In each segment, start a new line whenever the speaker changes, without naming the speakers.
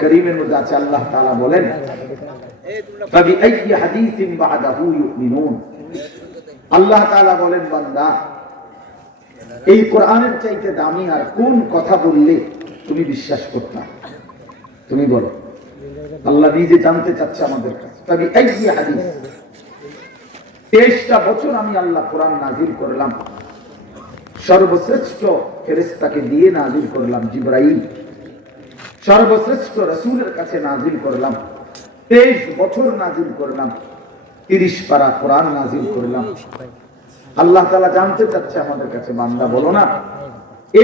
করিমের মধ্যে আছে আল্লাহ তাআলা বলেন فبأي حديث بعده يؤمنون আল্লাহ তাআলা বলেন বান্দা এই কোরআনের চাইতে দামি আর কোন কথা বললে তুমি বিশ্বাস করতা তুমি বলো আল্লাহ নিজে জানতে চাচ্ছে আমাদের কাছে তবে এই হাদিস তেইশটা বছর আমি আল্লাহ কোরআন নাজিল করলাম সর্বশ্রেষ্ঠ ফেরেস্তাকে দিয়ে নাজিল করলাম জিব্রাইল সর্বশ্রেষ্ঠ রসুলের কাছে নাজিল করলাম, তেইশ বছর নাজিল করলাম, তিরিশ পারা কোরআন নাজিল করলাম। আল্লাহ তালা জানতে চাচ্ছে আমাদের কাছে, বান্দা বলো না।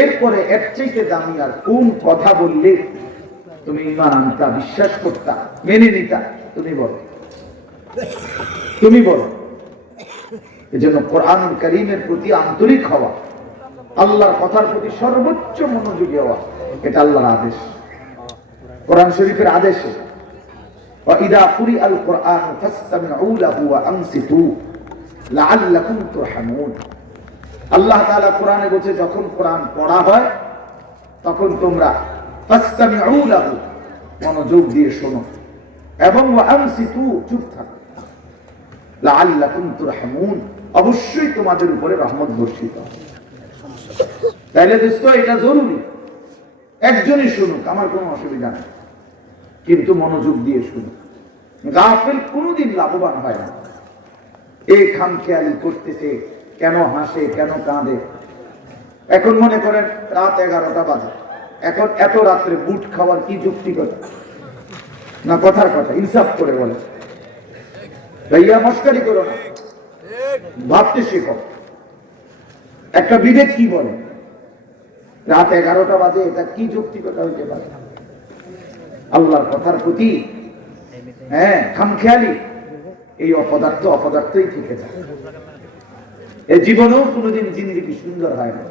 এরপরে এর চাইতে দামি আর কোন কথা বললে তুমি ইমান আনতা, বিশ্বাস করতা, মেনে নিতা, তুমি বলো। তুমি বলো। এজন্য কোরআন করিমের প্রতি আন্তরিক হওয়া, আল্লাহর কথার প্রতি সর্বোচ্চ মনোযোগী হওয়া, এটা আল্লাহর আদেশ। কোরআন শরীফের আদেশে ইদা পুরি আল আল্লাহ কোরআনে বলছে, যখন কোরআন পড়া হয়, তখন তোমরা মনোযোগ দিয়ে শোনো এবং ওয়ামসিতু চুপ থাকো। লাআল্লাকুম অবশ্যই তোমাদের উপরে রহমত বর্ষিত হবে। তাইলে দোস্ত, এটা জরুরি। একজনই শুনুক, আমার কোনো অসুবিধা নেই। কিন্তু মনোযোগ দিয়ে শুনুক। গাফেল কোনোদিন লাভবান হয় না। এই খামখেয়ালি করতেছে, কেন হাসে, কেন কাঁদে? এখন মনে করেন রাত এগারোটা বাজে। এখন এত রাত্রে বুট খাওয়ার কি যুক্তিকতা না কথার কথা, ইনসাফ করে বলে। ভাইয়া, মস্কারি করো না। ভাবতে শেখো। একটা বিবেক কি বলে? রাত এগারোটা বাজে, এটা কি যুক্তিকতা হইতে পারে? আল্লাহর কথার প্রতি হ্যাঁ খামখেয়ালি। এই অপদার্থ অপদার্থই থেকে যায়। এ জীবনেও কোনোদিন জিন্দগি সুন্দর হয় না।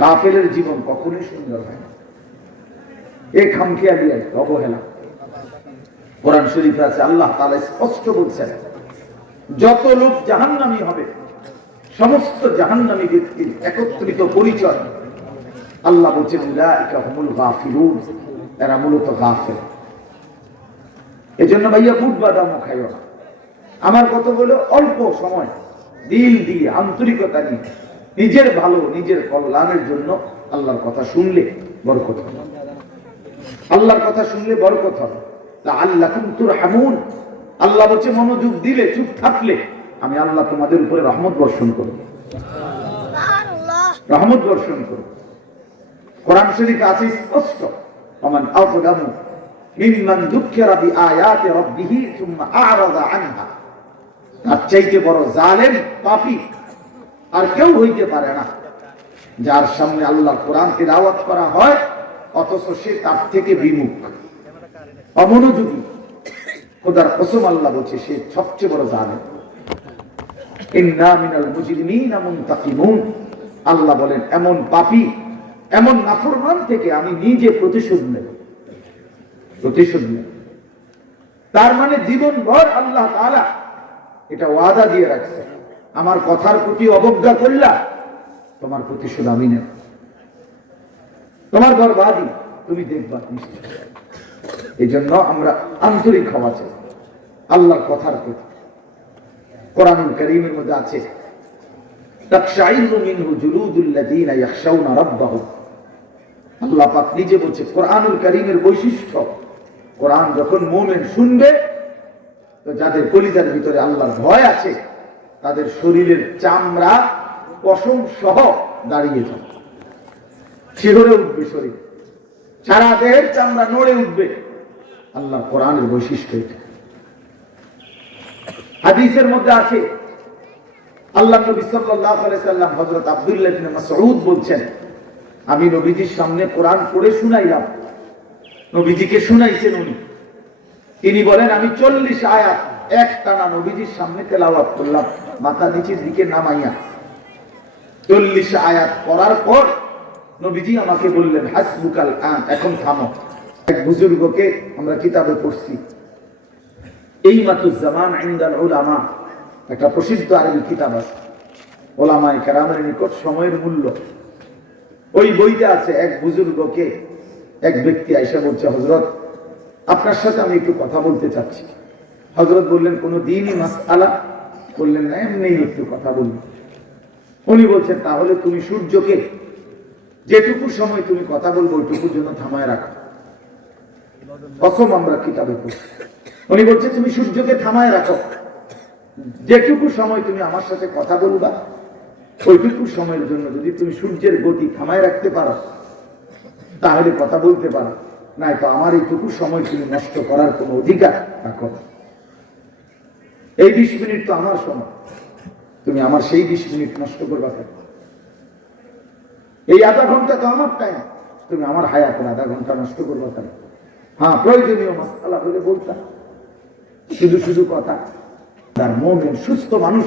গাফেলের জীবন কখনোই সুন্দর হয় না। এ খামখেয়ালি আর অবহেলা। কোরআন শরীফে আছে, আল্লাহ তাআলা স্পষ্ট বলছেন, যত লোক জাহান্নামী হবে, সমস্ত জাহান্নামী ব্যক্তির একত্রিত পরিচয় আল্লাহ বলছেন হুমুল এরা মূলত গাফেল। এজন্য ভাইয়া বুট বাদাম খাইও না। আমার কত বলে অল্প সময় দিল দিয়ে আন্তরিকতা নিয়ে। নিজের ভালো নিজের কল্যাণের জন্য আল্লাহর কথা শুনলে বরকত হবে। আল্লাহর কথা শুনলে বরকত হবে। আল্লাহ তুর হামুন আল্লাহ বলছে মনোযোগ দিলে চুপ থাকলে আমি আল্লাহ তোমাদের উপরে রহমত বর্ষণ করব। রহমত বর্ষণ করব। কোরআন শরীফ আছে স্পষ্ট ওমান আফগামু মিমমান দুঃখের বিআয়াতি রাব্বিহি সুম্মা আরাদা আনহা। তার চাইতে বড় জালেম পাপি আর কেউ হইতে পারে না। যার সামনে আল্লাহর কোরআন তিলাওয়াত করা হয়, অথচ সে তার থেকে বিমুখ। অমনোযোগী। খোদার কসম আল্লাহ বলছে, সে সবচেয়ে বড় জালেম। ইন্না মিনাল মুজরিমিনা মুনতাকিমুন। আল্লাহ বলেন, এমন পাপী এমন নাফরমান থেকে আমি নিজে প্রতিশোধ নেব। প্রতিশোধ নেব। তার মানে জীবন ভর আল্লাহ তাআলা এটা ওয়াদা দিয়ে রাখছে। আমার কথার প্রতি অবজ্ঞা করলা, তোমার প্রতিশোধ আমি নেব। তোমার বরবাদি তুমি দেখবা এই জন্য আমরা আন্তরিক হওয়া চাই। আল্লাহর কথার প্রতি। কোরআন করিমের মধ্যে আছে, তাকশাইরু মিনহু জুলুদুল্লাযীনা ইয়াখশাউনা রাব্বাহুম। আল্লাহ পাক নিজে বলছে, কোরআনুল করিমের বৈশিষ্ট্য, কোরআন যখন মুমিন শুনবে, তো যাদের কলিজার ভিতরে আল্লাহর ভয় আছে, তাদের শরীরের চামড়া পশম সহ দাঁড়িয়ে যাবে শিহরে উঠবে শরীর। সারা দেহের চামড়া নড়ে উঠবে। আল্লাহ কোরআনের বৈশিষ্ট্য এটা। হাদিসের মধ্যে আছে, আল্লাহ নবী আলাইহি সাল্লাম হযরত আব্দুল্লাহ মাসউদ বলছেন আমি নবীজির সামনে কোরআন পড়ে শুনাইলাম। নবীজিকে শুনাইছেন উনি। তিনি বলেন, আমি চল্লিশ আয়াত এক টানা নবীজির সামনে তেলাওয়াত করলাম, মাথা নিচের দিকে নামাইয়া। চল্লিশ আয়াত পড়ার পর নবীজি আমাকে বললেন, হাসবুকাল আন, এখন থামো। এক বুজুর্গকে আমরা কিতাবে পড়ছি। এই মাতুজ্জামান ইন্দাল উলামা, একটা প্রসিদ্ধ আরবি কিতাব আছে। ওলামায় কেরামের নিকট সময়ের মূল্য। ওই বইতে আছে এক বুজুর্গকে এক ব্যক্তি আইসা বলছে হজরত আপনার সাথে আমি একটু কথা বলতে চাচ্ছি। হজরত বললেন, কোনো দিনই মাস আলা বললেন না এমনি একটু কথা বলব। উনি বলছেন, তাহলে তুমি সূর্যকে যেটুকু সময় তুমি কথা বলব, ওইটুকুর জন্য থামায় রাখো। আমরা কিতাবে পড়ি। উনি বলছে তুমি সূর্যকে থামায় রাখো। যেটুকু সময় তুমি আমার সাথে কথা বলবা ওইটুকু সময়ের জন্য যদি তুমি সূর্যের গতি থামায় রাখতে পারো, তাহলে কথা বলতে পারো। নাই তো আমার এইটুকু সময় তুমি নষ্ট করার কোনো অধিকার রাখো এই বিশ মিনিট তো আমার সময়। তুমি আমার সেই বিশ মিনিট নষ্ট করবা কেন? এই আধা ঘণ্টা তো আমার টাইম তুমি আমার হায়াতের আধা ঘণ্টা নষ্ট করবা কেন? হ্যাঁ প্রয়োজনীয় মশালা বলে বলতাম। শুধু শুধু কথা। তার মন সুস্থ মানুষ।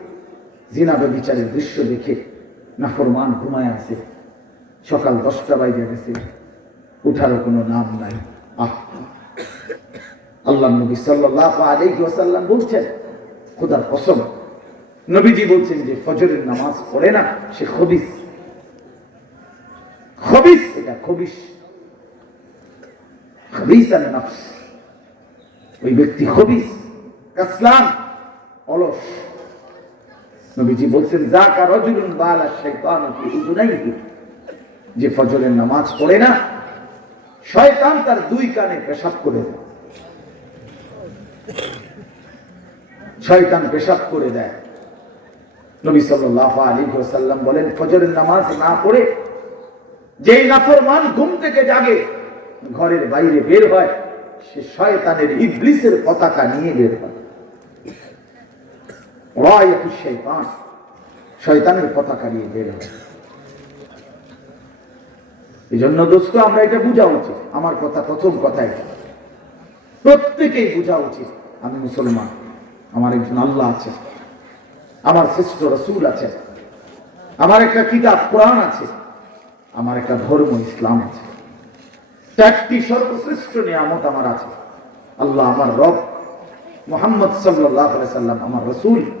জিনাবে বিচারের দৃশ্য দেখে নাফরমান ঘুমায় আছে। সকাল দশটা বাইজে গেছে। উঠারও কোনো নাম নাই। আহ! আল্লাহ নবী ওয়াসাল্লাম বলছেন, খোদার কসম, নবীজি বলছেন যে ফজরের নামাজ পড়ে না, সে খবিস। খবিস, এটা খবিস। খবিস আর নফস। ওই ব্যক্তি খবিস, কাসলাম, অলস। নবীজি বলছেন, যাকা রাজুলুন বালা শাইতানু ফি যে ফজরের নামাজ পড়ে না, শয়তান তার দুই কানে পেশাব করে দেয়। শয়তান পেশাব করে দেয়। নবী সাল্লাল্লাহু আলী ওয়াসাল্লাম বলেন, ফজরের নামাজ না পড়ে যেই নাফরমান ঘুম থেকে জাগে, ঘরের বাইরে বের হয়, সে শয়তানের ইবলিসের পতাকা নিয়ে বের হয়। শয়তান। শয়তানের পতাকা নিয়ে বের এই জন্য দোস্ত, আমরা এটা বোঝা উচিত। আমার কথা প্রথম কথা এটা প্রত্যেকেই বোঝা উচিত, আমি মুসলমান। আমার একজন আল্লাহ আছে। আমার শ্রেষ্ঠ রসুল আছে। আমার একটা কিতাব, কোরআন আছে। আমার একটা ধর্ম, ইসলাম আছে। চারটি সর্বশ্রেষ্ঠ নিয়ামত আমার আছে। আল্লাহ আমার রব। মোহাম্মদ সাল্লাহ সাল্লাম আমার রসুল।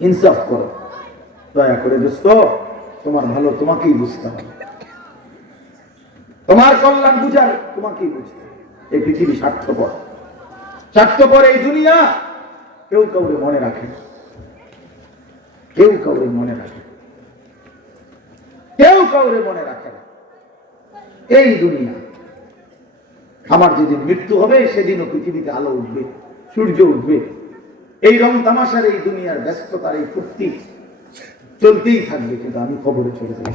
ইনসাফ করো। দয়া করে দোস্ত, তোমার ভালো তোমাকেই বুঝতে হবে। তোমার কল্যাণ বুঝার তোমাকেই বুঝতে এই পৃথিবী স্বার্থপর। স্বার্থপর এই দুনিয়া কেউ কাউরে মনে রাখে না। কেউ কাউরে মনে রাখে কেউ কাউরে মনে রাখে না। এই দুনিয়া। আমার যেদিন মৃত্যু হবে, সেদিনও পৃথিবীতে আলো উঠবে, সূর্য উঠবে। এই রং তামাশার এই দুনিয়ার ব্যস্ততার এই ফুর্তি চলতেই থাকবে, কিন্তু আমি খবরে চলে যাই।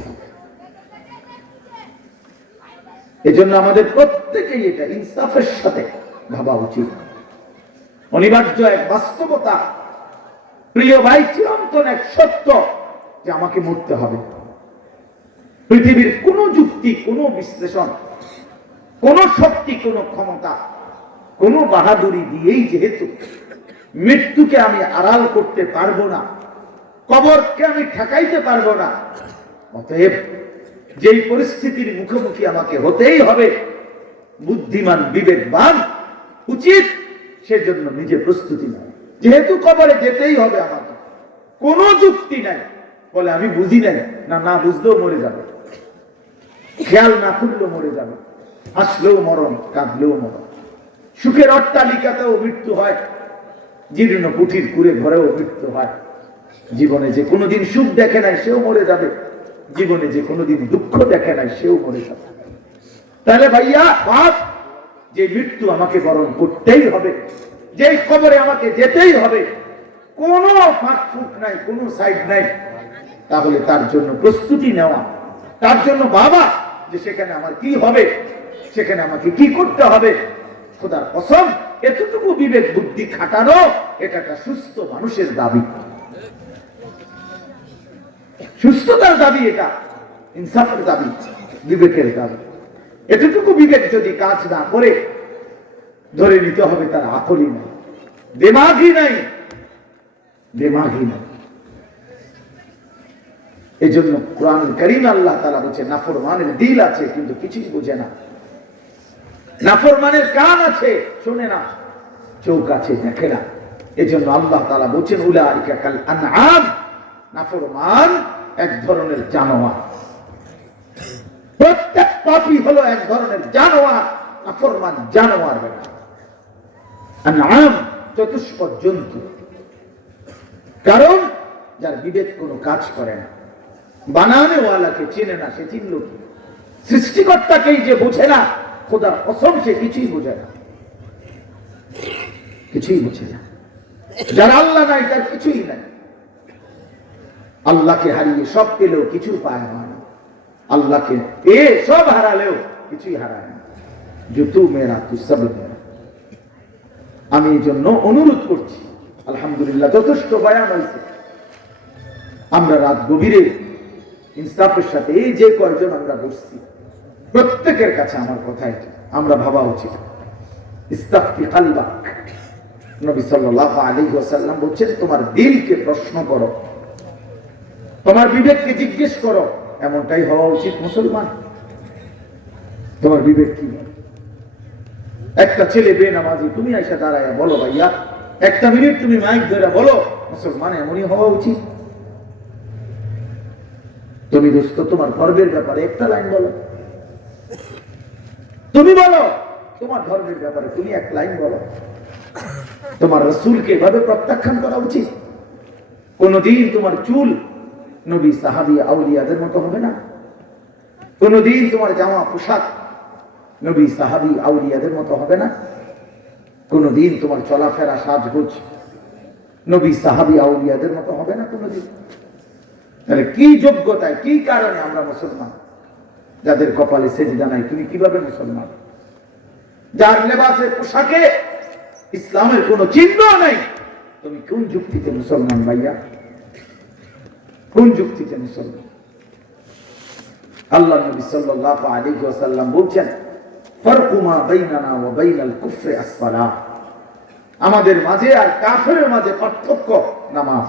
এজন্য আমাদের প্রত্যেকেই এটা ইনসাফের সাথে ভাবা উচিত। অনিবার্য এক বাস্তবতা, প্রিয় ভাই চিরন্তন এক সত্য যে আমাকে মরতে হবে। পৃথিবীর কোন যুক্তি, কোন বিশ্লেষণ, কোন শক্তি, কোন ক্ষমতা, কোন বাহাদুরি দিয়েই যেহেতু মৃত্যুকে আমি আড়াল করতে পারব না, কবরকে আমি ঠেকাইতে পারব না। অতএব যেই পরিস্থিতির মুখোমুখি আমাকে হতেই হবে, বুদ্ধিমান, বিবেকবান, উচিত সেজন্য নিজে প্রস্তুতি নেয় যেহেতু কবরে যেতেই হবে আমাকে, কোনো যুক্তি নাই, বলে আমি বুঝি নাই, না না বুঝলেও মরে যাবে। খেয়াল না করলেও মরে যাবে, হাসলেও মরণ, কাঁদলেও মরণ। সুখের অট্টালিকাতেও মৃত্যু হয় জীর্ণ কুঠির কুড়ে ঘরেও মৃত্যু হয়। জীবনে যে কোনোদিন সুখ দেখে নাই, সেও মরে যাবে। জীবনে যে কোনোদিন দুঃখ দেখে নাই, সেও মরে যাবে। তাহলে ভাইয়া, বাপ, যে মৃত্যু আমাকে বরণ করতেই হবে, যে খবরে আমাকে যেতেই হবে, কোনো ফাঁক নাই, কোনো সাইড নাই, তাহলে তার জন্য প্রস্তুতি নেওয়া, তার জন্য বাবা যে সেখানে আমার কি হবে, সেখানে আমাকে কি করতে হবে, খোদার কসম এতটুকু বিবেক বুদ্ধি খাটানো, এটা একটা সুস্থ মানুষের দাবি। সুস্থতার দাবি এটা, ইনসাফের দাবি, বিবেকের দাবি। এতটুকু বিবেক যদি কাজ না করে, ধরে নিতে হবে তার আকলই নাই। দেমাগই নাই। দেমাগই নাই। এই জন্য কোরআন করিম আল্লাহ তালা বলছে নাফরমানের দিল আছে, কিন্তু কিছুই বোঝে না। নাফরমানের কান আছে, শোনে না চোখ আছে, দেখে না এই জন্য আল্লাহ তালা বলছেন উলা কাল আনআম। নাফরমান এক ধরনের জানোয়ার। প্রত্যেক পাপি হলো এক ধরনের জানোয়ার। নাফরমান জানোয়ার বেটা। আনআম চতুষ্পদ জন্তু কারণ, যার বিবেক কোনো কাজ করে না। বানানে ওয়ালাকে চেনে না, সে চিনল কি? সৃষ্টিকর্তাকেই যে বোঝে না খোদার অসম সে কিছুই বোঝে না। কিছুই বোঝে না। যার আল্লাহ নাই, তার কিছুই নাই। আল্লাহকে হারিয়ে সব পেলেও কিছু পায় না। আল্লাহকে পেয়ে সব হারালেও কিছুই হারায় না। জুতু মেরা, তু সব মেরা। আমি এই জন্য অনুরোধ করছি, আলহামদুলিল্লাহ যথেষ্ট বয়ান হয়েছে। আমরা রাত গভীরে ইনসাফের সাথে এই যে কয়জন আমরা বসছি প্রত্যেকের কাছে আমার কথা এটা। আমরা ভাবা উচিত। ইস্তাফ কি কালবাক। নবী সাল্লাল্লাহু আলাইহি ওয়াসাল্লাম বলছেন, তোমার দিলকে প্রশ্ন করো। তোমার বিবেককে জিজ্ঞেস করো। এমনটাই হওয়া উচিত মুসলমান। তোমার বিবেক কি? একটা ছেলে বেনামাজি, তুমি আইসা দাঁড়ায় বলো ভাইয়া। একটা মিনিট তুমি মাইক ধরে বলো, মুসলমান এমনই হওয়া উচিত। তুমি দোস্ত, তোমার গর্বের ব্যাপারে একটা লাইন বলো। তুমি বলো। তোমার ধর্মের ব্যাপারে তুমি এক লাইন বলো। তোমার রসুলকে এভাবে প্রত্যাখ্যান করা উচিত? কোনদিন তোমার চুল নবী সাহাবি আউলিয়াদের মতো হবে না? কোনদিন তোমার জামা পোশাক নবী সাহাবি আউলিয়াদের মতো হবে না? কোনদিন তোমার চলাফেরা, সাজগোজ নবী সাহাবি আউলিয়াদের মতো হবে না কোনদিন? তাহলে কি যোগ্যতায়, কি কারণে আমরা মুসলমান? যাদের কপালে সেজিদা নাই, তুমি কীভাবে মুসলমান? যার লেবাসে পোশাকে ইসলামের কোন চিহ্ন নাই, তুমি কোন যুক্তিতে মুসলমান ভাইয়া? কোন যুক্তিতে মুসলমান? আল্লাহ নবী সাল্লাল্লাহু আলাইহি ওয়াসাল্লাম বলছেন, ফারকু মা বাইনানা ওয়া বাইনাল কুফরি আসসালাহ। আমাদের মাঝে আর কাফেরের মাঝে পার্থক্য নামাজ।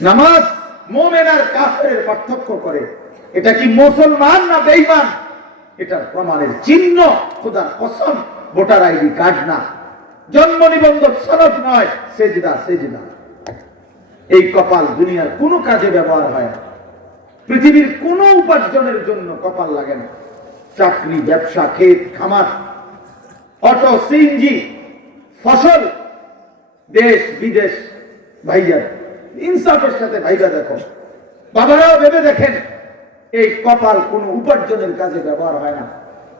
নামাজ মোমেন আর কাফের পার্থক্য করে। এটা কি মুসলমান না বেঈমান? এটার প্রমাণের চিহ্ন, খোদার কসম, ভোটার আইডি কার্ড না। জন্ম নিবন্ধক সনদ নয়, সেজদা সেজদা। এই কপাল দুনিয়ার কোনো কাজে ব্যবহার হয় না। পৃথিবীর কোনো উপার্জনের জন্য কপাল লাগে না। চাকরি, ব্যবসা, ক্ষেত, খামার, অটো, সিএনজি, ফসল, দেশ, বিদেশ ভাইয়া ইনসাফের সাথে ভাইবা দেখো। বাবারাও ভেবে দেখেন এই কপাল কোন উপার্জনের কাজে ব্যবহার হয় না।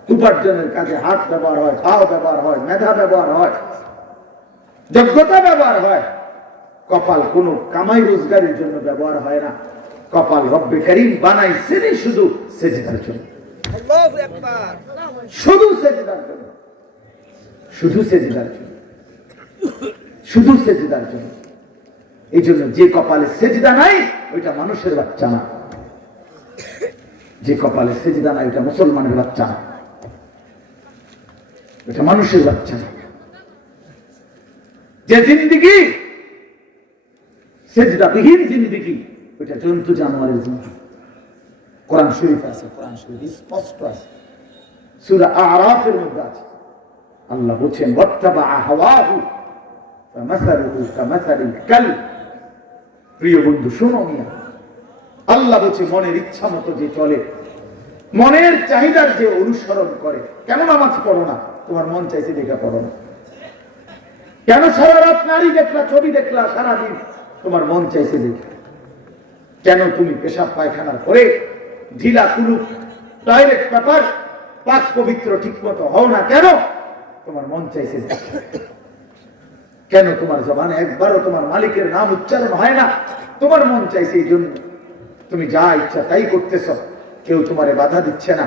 উপার্জনের কাজে হাত ব্যবহার হয় পাও ব্যবহার হয় মেধা ব্যবহার হয় যোগ্যতা ব্যবহার হয়। কপাল কোন কামাই রোজগারের জন্য ব্যবহার হয় না। কপাল রব্বে করিম বানাইছেনই শুধু সেজদার জন্য। শুধু সেজদার জন্য। শুধু সেজদার জন্য। শুধু সেজদার জন্য। এই জন্য যে কপালে সেজদা নাই ওইটা মানুষের বাচ্চা না। যে কপালে সেজদা নাই ওইটা মুসলমানের বাচ্চা। না ওইটা মানুষের বাচ্চা। না যে জিন্দিগি সেজদা বিহীন জিন্দিগি, ওইটা জন্তু জানোয়ারের জিন্দিগি কোরআন শরীফ আছে, কোরআন শরীফ স্পষ্ট আছে। সূরা আরাফের মধ্যে আছে। আল্লাহ বলছেন ওয়াত্তাবা হাওয়াহু প্রিয় বন্ধু, শোনো মিয়া। আল্লাহ বলছে, মনের ইচ্ছা মতো যে চলে, মনের চাহিদার যে অনুসরণ করে, কেন নামাজ পড়ো না? তোমার মন চাইছে দেখা পড়ো না। কেন সারা রাত নারী দেখলা, ছবি দেখলা, সারাদিন? তোমার মন চাইছে দেখে। কেন তুমি পেশাব, পায়খানার করে ঢিলা কুলুপ টয়লেট পেপার পাক পবিত্র ঠিক মতো হও না কেন? তোমার মন চাইছে কেন তোমার জবানে একবারও তোমার মালিকের নাম উচ্চারণ হয় না? তোমার মন চাইছে এই জন্য। তুমি যা ইচ্ছা তাই করতেছ কেউ তোমারে বাধা দিচ্ছে না।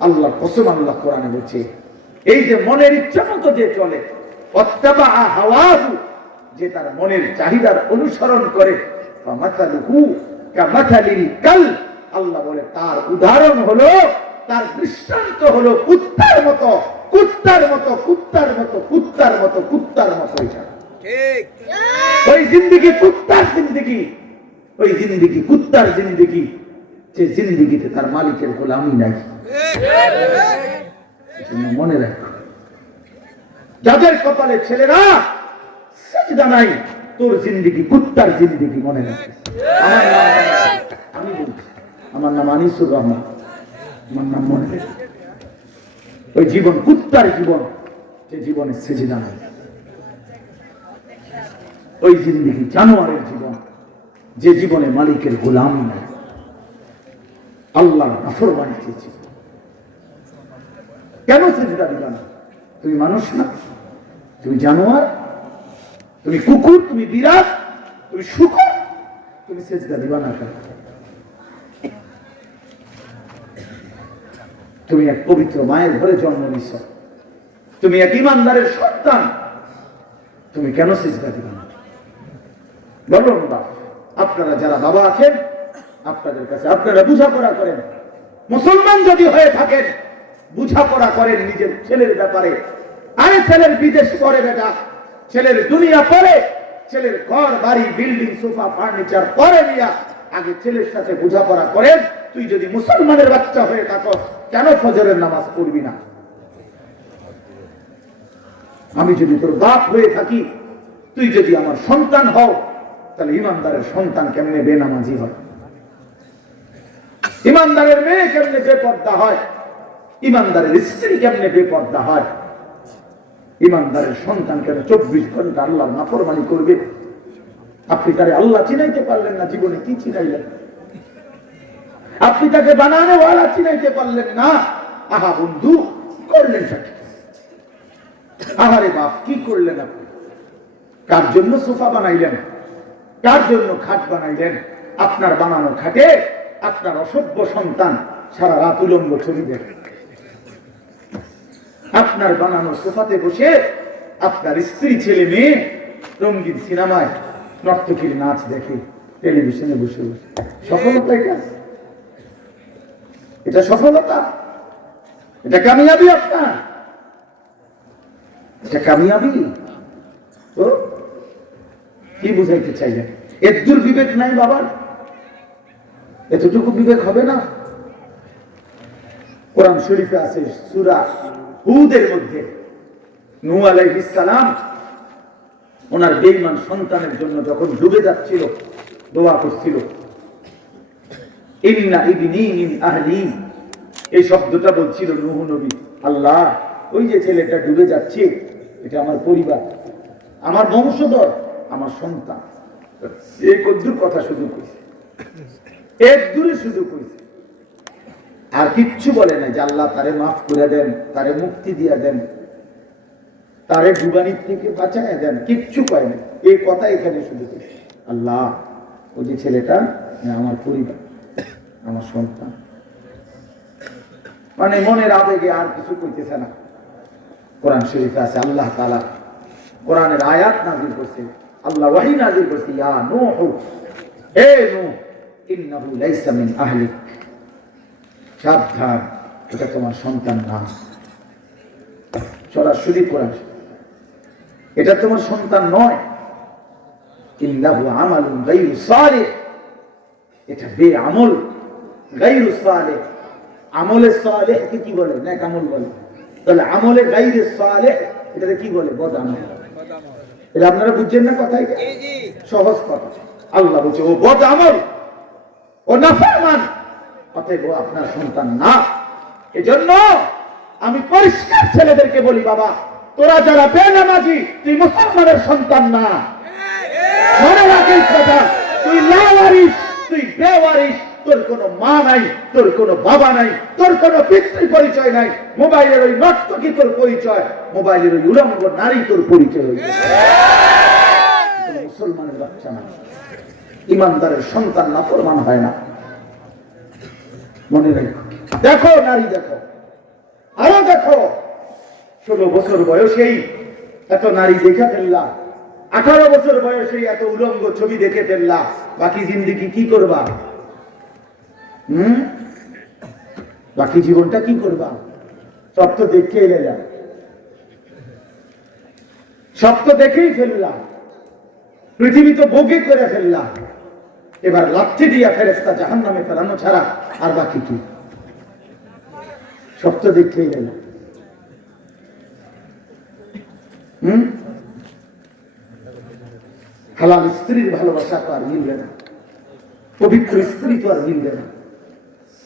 আল্লাহ কসম আল্লাহ কোরআনে বলছে এই যে মনের ইচ্ছা মতো যে চলে যে তার মনের চাহিদার অনুসরণ করে আল্লাহ বলে তার উদাহরণ হলো তার দৃষ্টান্ত হলো কুত্তার মতো কুত্তার মতো কুত্তার মতো কুত্তার মতো কুত্তার মতো ওই জিন্দিগি কুত্তার জিন্দিগি। ওই জিন্দিগি কুত্তার জিন্দিগি যে জিন্দিগিতে তার মালিকের গোলামি নাই। মনে রাখো, যাদের কপালে ছেলেরা সেজদা নাই, তোর জিন্দিগি কুত্তার জিন্দিগি মনে আমি আমার নাম আনিসুর রহমান। আমার নাম মনে ওই জীবন, কুত্তার জীবন, যে জীবনে সেজদা নাই। ওই জিন্দিগি জানোয়ারের জীবন। যে জীবনে মালিকের গোলাম নাই, আল্লাহর নাফরমানি চেয়েছি। কেন সেজদা দিবা না? তুমি মানুষ না? তুমি জানোয়ার? তুমি কুকুর? তুমি বিরাট তুমি শুকর? তুমি সেজদা দিবা না কেন? তুমি এক পবিত্র মায়ের ঘরে জন্ম নিছ। তুমি এক ইমানদারের সন্তান। তুমি কেন সেজদা দিবা না? বলো বাপ। আপনারা যারা বাবা আছেন, আপনাদের কাছে আপনারা বুঝাপড়া করেন। মুসলমান যদি হয়ে থাকেন, বুঝাপড়া করেন নিজের ছেলের ব্যাপারে। আরে ছেলের বিদেশ করে বেটা, ছেলের দুনিয়া পরে ছেলের ঘর, বাড়ি, বিল্ডিং, সোফা, ফার্নিচার পরে নিয়া আগে ছেলের সাথে বোঝাপড়া করেন, তুই যদি মুসলমানের বাচ্চা হয়ে থাকো কেন ফজরের নামাজ পড়বি না? আমি যদি তোর বাপ হয়ে থাকি, তুই যদি আমার সন্তান হও তাহলে ইমানদারের সন্তান কেমনে বেনামাজি হয়? ইমানদারের মেয়ে কেমনে বেপর্দা হয়? ইমানদারের স্ত্রী কেমনে বেপর্দা হয়? ইমানদারের সন্তান কেন চব্বিশ ঘণ্টা আল্লাহ নাফরমানি করবে? আপনি তারে আল্লাহ চিনাইতে পারলেন না, জীবনে কি চিনাইলেন? আপনি তাকে বানানো ওয়ালা চিনাইতে পারলেন না। আহা বন্ধু, করলেন আহারে বাপ, কি করলেন আপনি? কার জন্য সোফা বানাইলেন? কার জন্য খাট বানাইলেন। আপনার বানানো খাটে আপনার অসভ্য সন্তান সারা রাত উলম্ব ছবি আপনার বানানো সোফাতে বসে আপনার স্ত্রী, ছেলে, মেয়ে রঙ্গিন সিনেমায় নর্তকীর নাচ দেখে টেলিভিশনে বসে বসে। সফলতা এটা? এটা সফলতা? এটা কামিয়াবি আপনার? এটা কামিয়াবি? তো কি বুঝাইতে চাইলেন এর দূর বিবেক নাই বাবার এতটুকু বিবেক হবে না? কোরআন শরীফে আছে সুরা হুদের মধ্যে নূ আলাইহিস ওনার বেঈমান সন্তানের জন্য যখন ডুবে যাচ্ছিল, দোয়া করছিল। ইন্না ইবনি এই শব্দটা বলছিল নূহ নবী। আল্লাহ, ওই যে ছেলেটা ডুবে যাচ্ছে, এটা আমার পরিবার। আমার বংশধর। আমার সন্তান। এই কদ্দুর কথা শুধু কইছে। এক দূরে শুধু কইছে। আর কিচ্ছু বলে না যে আল্লাহ তারে মাফ করে দেন, তারে মুক্তি দিয়ে দেন, তারে ডুবানির থেকে বাঁচায় দেন, কিচ্ছু কয় না এই কথা এখানে শুধু কইছে। আল্লাহ ওই যে ছেলেটা আমার পরিবার, আমার সন্তান। মানে মনের আবেগে আর কিছু কইতেছে না। কোরআন শরীফে আছে, আল্লাহ তালা কোরআনের আয়াত নাজিল করছে। আল্লাহ ওয়াহি নাজিল করছে ইয়া নূহ, হে নূহ, ইন্নাহু লাইসা মিন আহলিক। সাবধান, এটা তোমার সন্তান না। সরাসরি কোরআন এটা তোমার সন্তান নয়। ইন্নাহু আমালুন গায়রু সালিহ। এটা বে আমল গায়রু সালিহ। আমলে সালেহকে কি বলে? নেক আমল বলে। তাহলে আমলে গাইরে সালেহ, এটাকে কি বলে? বদ আমল এটা আপনারা বুঝছেন না কথা এটা সহজ কথা। আল্লাহ বলছে ও বদ আমল ও নাফরমান। অতএব আপনার সন্তান না। এজন্য আমি পরিষ্কার ছেলেদেরকে বলি বাবা তোরা যারা বেনামাজি তুই মুসলমানের সন্তান না। মনে রাখিস কথা তুই লাওয়ারিস তুই বেওয়ারিস তোর কোনো মা নাই, তোর কোনো বাবা নাই, তোর কোনো পিতৃ পরিচয় নাই। মোবাইলের ওই নর্তকি তোর পরিচয়? মোবাইলের ওই উলঙ্গ নারী তোর পরিচয় হয়ে মুসলমানের বাচ্চা না ইমানদারের সন্তান না প্রমাণ হয় না। মনে রেখো। দেখো, নারী দেখো। আরও দেখো। ষোলো বছর বয়সেই এত নারী দেখে ফেললা। আঠারো বছর বয়সেই এত উলঙ্গ ছবি দেখে ফেললা। বাকি জিন্দিগি কি করবা? হুম? বাকি জীবনটা কি করবা? সব তো দেখে এলে যা সব তো দেখেই ফেললাম পৃথিবী তো ভোগে করে ফেললাম এবার লাথি দিয়া ফেরেস্তা জাহান নামে ফেরানো ছাড়া আর বাকি কি? সব তো দেখেই এলাম হুম? হালাল স্ত্রীর ভালোবাসা তো আর মিলবে না। পবিত্র স্ত্রী তো আর মিলবে না।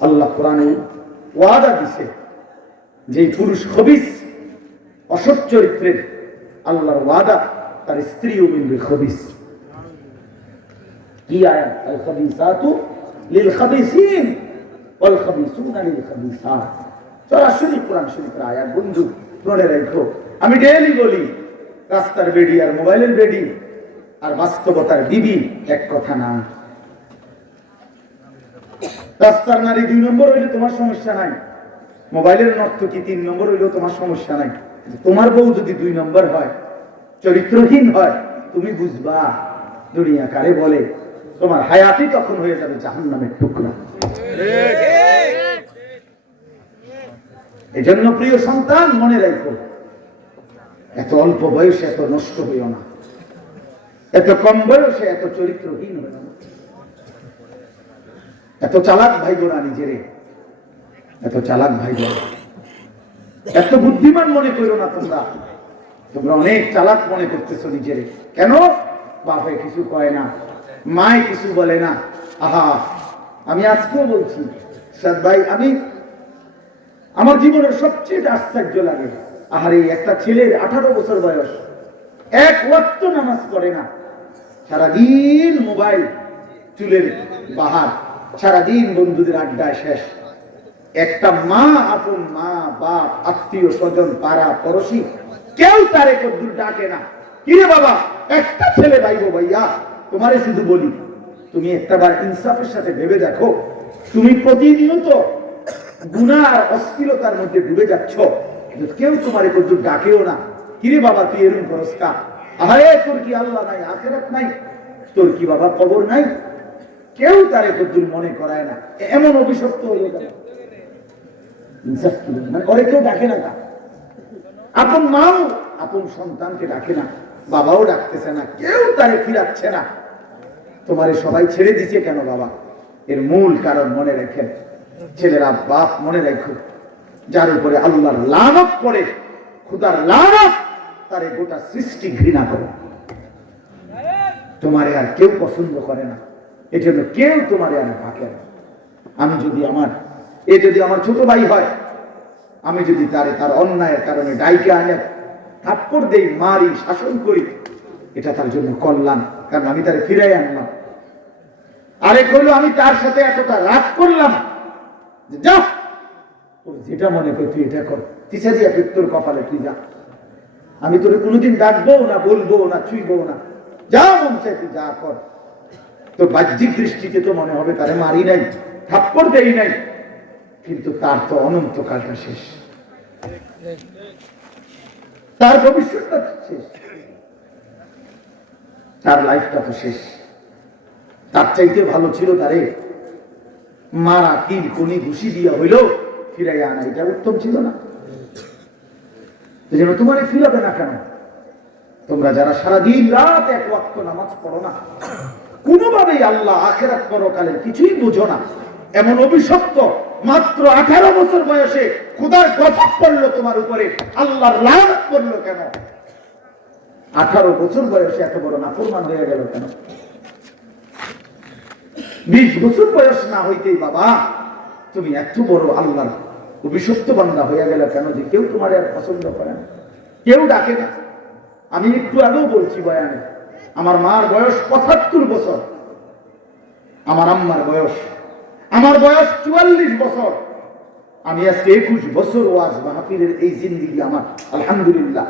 আল্লাহ কোরআনে ওয়াদা দিছে যে পুরুষ খবিস, অসৎ চরিত্রের আল্লাহর ওয়াদা, তার স্ত্রীও মিলবে খবিস। কি আয়াত? বন্ধু আমি ডেইলি বলি, রাস্তার বেডি আর মোবাইলের বেডি, আর বাস্তবতার বিবি, এক কথা না। রাস্তার নারী দুই নম্বর হইলে তোমার সমস্যা নাই। মোবাইলের নর্তকী তিন নম্বর হইলেও তোমার সমস্যা নাই। তোমার বউ যদি দুই নম্বর হয়, চরিত্রহীন হয়, তুমি বুঝবা, দুনিয়া কারে বলে। তোমার হায়াতি তখন হয়ে যাবে জাহান নামের টুকরা। এজন্য প্রিয় সন্তান, মনে রাখো, এত অল্প বয়সে এত নষ্ট হইও না। এত কম বয়সে এত চরিত্রহীন হইও না। এত চালাক ভাই বোনা নিজেরে। এত চালাক ভাই বোন এত বুদ্ধিমান মনে করো না তোমরা। তোমরা অনেক চালাক মনে করতেছো নিজেরে। কেন? বাপে কিছু কয় না। মায় কিছু বলে না। আহা, আমি আজকেও বলছি, সাদ ভাই, আমি আমার জীবনের সবচেয়ে আশ্চর্য লাগে। আহারে, একটা ছেলের আঠারো বছর বয়স। এক নামাজ পড়ে না। সারাদিন মোবাইল, চুলের বাহার। সারাদিন বন্ধুদের আড্ডায় শেষ। একটা মা, আপন মা, বাপ, আত্মীয় স্বজন, পাড়া, পড়োশি, কেউ তারে কদ্দুর ডাকে না। কিরে বাবা, একটা ছেলে ভাইবো ভাইয়া, তোমারে শুধু বলি, তুমি একটা বার ইনসাফের সাথে ভেবে দেখো। তুমি প্রতিনিয়ত গুনাহ আর অশ্লীলতার মধ্যে ডুবে যাচ্ছ, কিন্তু কেউ তোমারে কদ্দুর ডাকেও না। কিরে বাবা, তুই এরকম করস কা? আরে তোর কি আল্লাহ নাই, আখেরাত নাই? তোর কি বাবা কবর নাই? কেউ তারে কদ্দুর মনে করায় না। এমন অভিশপ্ত হয়ে গেল। বলে? মানে ওরে কেউ ডাকে না আপন মাও আপন সন্তানকে ডাকে না। বাবাও ডাকতেছে না। কেউ তারে ফিরাচ্ছে না। তোমারে সবাই ছেড়ে দিছে কেন বাবা? এর মূল কারণ মনে রেখেন। ছেলেরা বাপ মনে রেখো। যার উপরে আল্লাহর লানত পড়ে, খুদার লানত, তারে গোটা সৃষ্টি ঘৃণা করে। তোমারে আর কেউ পছন্দ করে না। এজন্য কেউ তোমারে আর ডাকে না। আমি যদি আমার, এ যদি আমার ছোট ভাই হয়, আমি যদি তারে তার অন্যায়ের কারণে ডাইকে আনে, থাপ্পড় দেই, মারি, শাসন করি, এটা তার জন্য কল্যাণ, কারণ আমি তারে ফিরাই আনলাম। আরেক হলো, আমি তার সাথে এতটা রাগ করলাম যে তোর যেটা মনে কর তুই এটা কর, তিসা দিয়া ফির তোর কপালে তুই যা। আমি তোরে কোনোদিন ডাকবো না বলব না ছুঁইবো না। যা মন চাই তুই যা কর। তো বাহ্যিক দৃষ্টিতে তো মনে হবে তারে মারি নাই, থাপ্পড় দেই নাই। কিন্তু তার তো অনন্তকালটা শেষ। তার ভবিষ্যৎটা শেষ। তার লাইফটা তো শেষ। তার চাইতে ভালো ছিল তারে মারা, কিল, কোনি, ঘুষি দিয়া হইল ফিরাই আনা। এটা উত্তম ছিল না। জন্য তোমার ফিরাবে না কেন? তোমরা যারা সারাদিন রাত এক ওয়াক্ত নামাজ পড়ো না কোনোভাবেই আল্লাহ আখেরাত পরকালের কিছুই বুঝো না। এমন অভিশপ্ত মাত্র আঠারো বছর বয়সে খুদার গজব পড়ল তোমার উপরে, আল্লাহর লাভ কেন? আঠারো বছর বয়সে এত বড় নাফরমান হয়ে গেল কেন? বিশ বছর বয়স না হইতেই বাবা, তুমি এত বড় আল্লাহর অভিশপ্ত বান্দা হয়ে গেল কেন যে কেউ তোমার আর পছন্দ করে না? কেউ ডাকে না। আমি একটু আগেও বলছি বয়ানে আমার মার বয়স পঁচাত্তর বছর। আমার আম্মার বয়স, আমার বয়স চুয়াল্লিশ বছর। আমি আজকে একুশ বছর ওয়াজ মাহফিলের এই জিন্দিগি আমার, আলহামদুলিল্লাহ।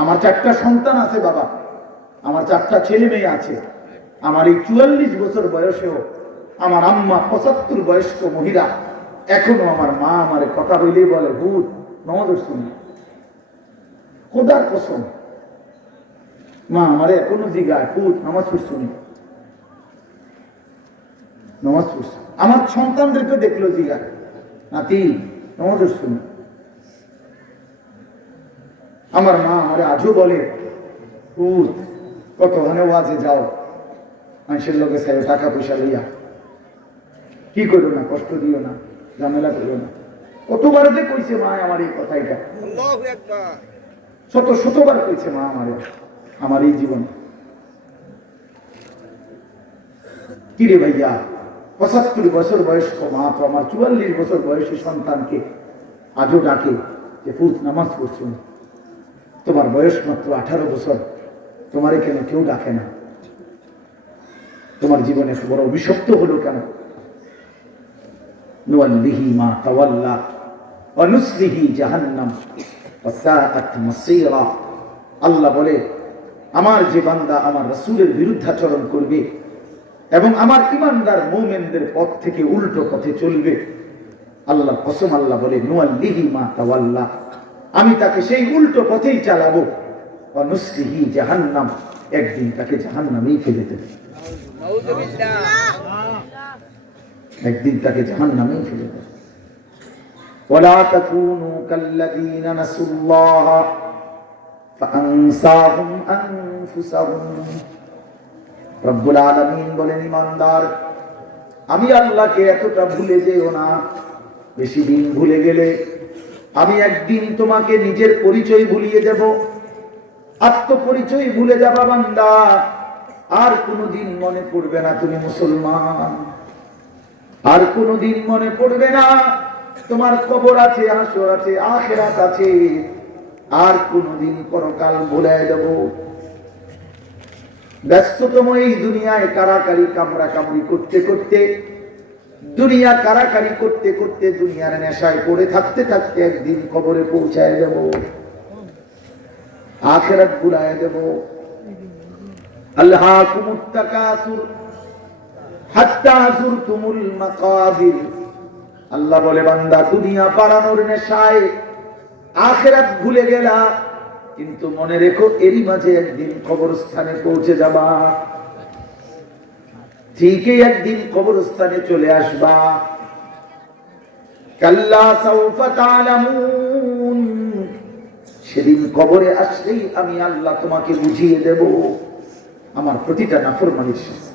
আমার চারটা সন্তান আছে বাবা, আমার চারটা ছেলে মেয়ে আছে। আমার এই চুয়াল্লিশ বছর বয়সেও আমার আম্মা পঁচাত্তর বয়স্ক মহিলা, এখনও আমার মা আমার কথা বলেই বলে ভূত নমদর শুনি খোদার কসম মা আমারে এখনও জিগায় ভূত নামাজ শুনি নামাজ পড়ছি। আমার সন্তানদেরকে দেখল জিগা নাতি নামাজ শুনি আমার মা আমারে আজও বলে ভূত কতখানে ওয়াজে যাও। মানুষের লোকে সাহেব টাকা পয়সা লইয়া। কি করো না কষ্ট দিও না ঝামেলা করো না। কতবার যে কইছে মা আমার এই কথাইটা শত শতবার কইছে মা আমারে। আমার এই জীবন। কিরে ভাইয়া? পঁচাত্তর বছর বয়স্ক মা তো আমার চুয়াল্লিশ বছর বয়সী সন্তানকে আজও ডাকে যে ফুট নামাজ পড়ছুন তোমার বয়স মাত্র আঠারো বছর। তোমার এখানে কেউ ডাকে না? তোমার জীবনে বড় অভিশপ্ত হলো কেন? নুয়াল্লিহি মা তাওয়াল্লা অনুসলিহি জাহান্নাম আল্লাহ বলে আমার যে বান্দা আমার রাসূলের বিরুদ্ধাচরণ করবে এবং আমার ইমানদার মুমিনদের পথ থেকে উল্টো পথে চলবে আল্লাহ কসম আল্লাহ বলে নুয়াল্লিহি মা তাওয়াল্লা আমি তাকে সেই উল্টো পথেই চালাবো অনুসলিহি জাহান্নাম একদিন তাকে জাহান্নামেই ফেলে দেবে
নাউযুবিল্লাহ
একদিন তাকে জাহান নামেই ফেলে দেবে ولا تكونوا كالذين نسوا الله فأنساهم أنفسهم রব্বুল আলামিন বলেন ইমানদার আমি আল্লাহকে এতটা ভুলে যেও না বেশি দিন ভুলে গেলে আমি একদিন তোমাকে নিজের পরিচয় ভুলিয়ে দেব আত্মপরিচয় ভুলে যাবা বান্দা আর কোনোদিন মনে পড়বে না তুমি মুসলমান আর কোনোদিন মনে পড়বে না তোমার কবর আছে আসর আছে আখেরাত আছে আর কোনদিন পরকাল ভুলে দেব। ব্যস্ততম এই দুনিয়ায় কারাকারি কামড়া কামড়ি করতে করতে, দুনিয়া কারাকারি করতে করতে দুনিয়ার নেশায় পড়ে থাকতে থাকতে একদিন কবরে পৌঁছায় দেব। আখেরাত ভুলায় দেব। আল্লাহ কুমুত্তাকাসুর হাত্তা যুরতুমুল মাকাবির। আল্লাহ বলে, বান্দা, দুনিয়া বাড়ানোর নেশায় আখেরাত ভুলে গেলা। কিন্তু মনে রেখো, এরই মাঝে একদিন কবরস্থানে পৌঁছে যাবা। ঠিকই একদিন কবরস্থানে চলে আসবা। কাল্লা সাউফা সেদিন কবরে আসলেই আমি আল্লাহ তোমাকে বুঝিয়ে দেব। আমার প্রতিটা নাফরমানির শাস্তি।